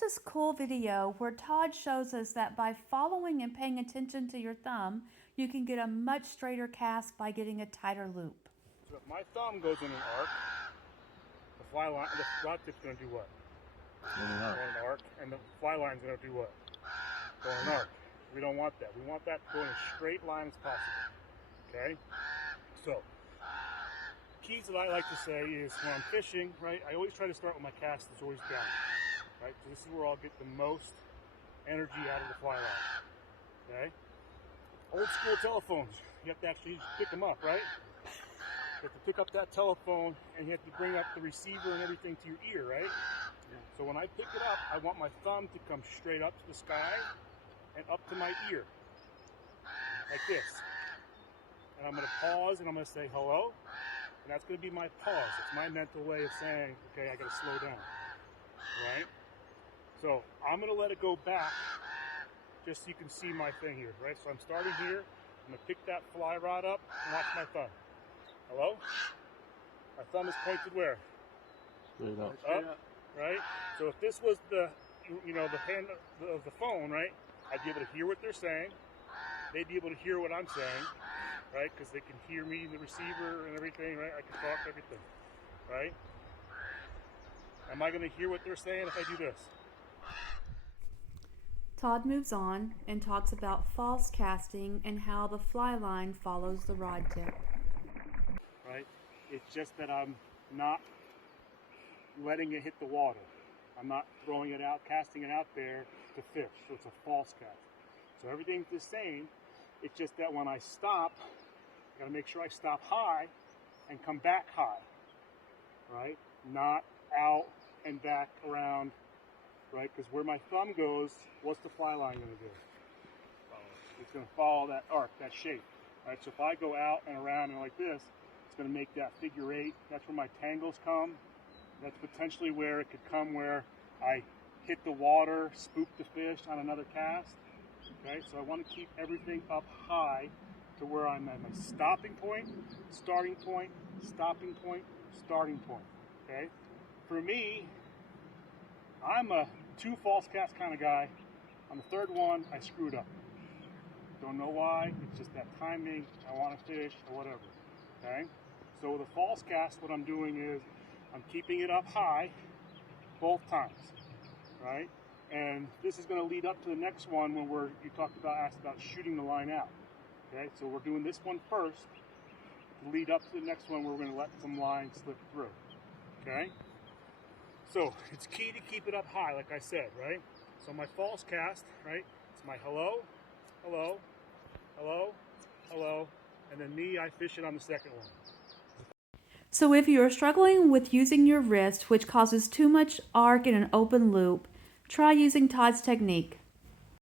This cool video where Todd shows us that by following and paying attention to your thumb, you can get a much straighter cast by getting a tighter loop. So if my thumb goes in an arc, the fly line, the rod tip's going to do what? Go in an arc, and the fly line's going to do what? Go in an arc. We don't want that. We want that to go in a straight line as possible. Okay? So, keys that I like to say is when I'm fishing, right, I always try to start with my cast that's always down. Right? So this is where I'll get the most energy out of the fly line. Okay? Old school telephones, you have to actually pick them up, right? You have to pick up that telephone and you have to bring up the receiver and everything to your ear, right? So when I pick it up, I want my thumb to come straight up to the sky and up to my ear, like this. And I'm going to pause and I'm going to say hello, and that's going to be my pause. It's my mental way of saying, okay, I got to slow down, right? So I'm going to let it go back just so you can see my thing here, right? So I'm starting here. I'm going to pick that fly rod up and watch my thumb. Hello? My thumb is pointed where? Straight up. Up, right? So if this was the, the hand of the phone, right? I'd be able to hear what they're saying. They'd be able to hear what I'm saying, right? Because they can hear me, the receiver and everything, right? I can talk everything, right? Am I going to hear what they're saying if I do this? Todd moves on and talks about false casting and how the fly line follows the rod tip. Right? It's just that I'm not letting it hit the water. I'm not throwing it out, casting it out there to fish. So it's a false cast. So everything's the same. It's just that when I stop, I gotta make sure I stop high and come back high. Right? Not out and back around. Right? Because where my thumb goes, what's the fly line gonna do? It's gonna follow that arc, that shape. Right? So if I go out and around and like this, it's going to make that figure 8. That's where my tangles come. That's potentially where it could come where I hit the water, spook the fish on another cast. Okay, so I want to keep everything up high to where I'm at my stopping point, starting point, stopping point, starting point. Okay, for me, I'm a 2 false cast kind of guy. On the third one, I screwed up. Don't know why. It's just that timing. I want to fish or whatever. Okay. So with a false cast, what I'm doing is I'm keeping it up high both times, right? And this is going to lead up to the next one when you asked about shooting the line out. Okay, so we're doing this one first to lead up to the next one where we're going to let some line slip through. Okay, so it's key to keep it up high, like I said, right? So my false cast, right? It's my hello, hello, hello, hello, and then me, I fish it on the second one. So if you are struggling with using your wrist, which causes too much arc in an open loop, try using Todd's technique.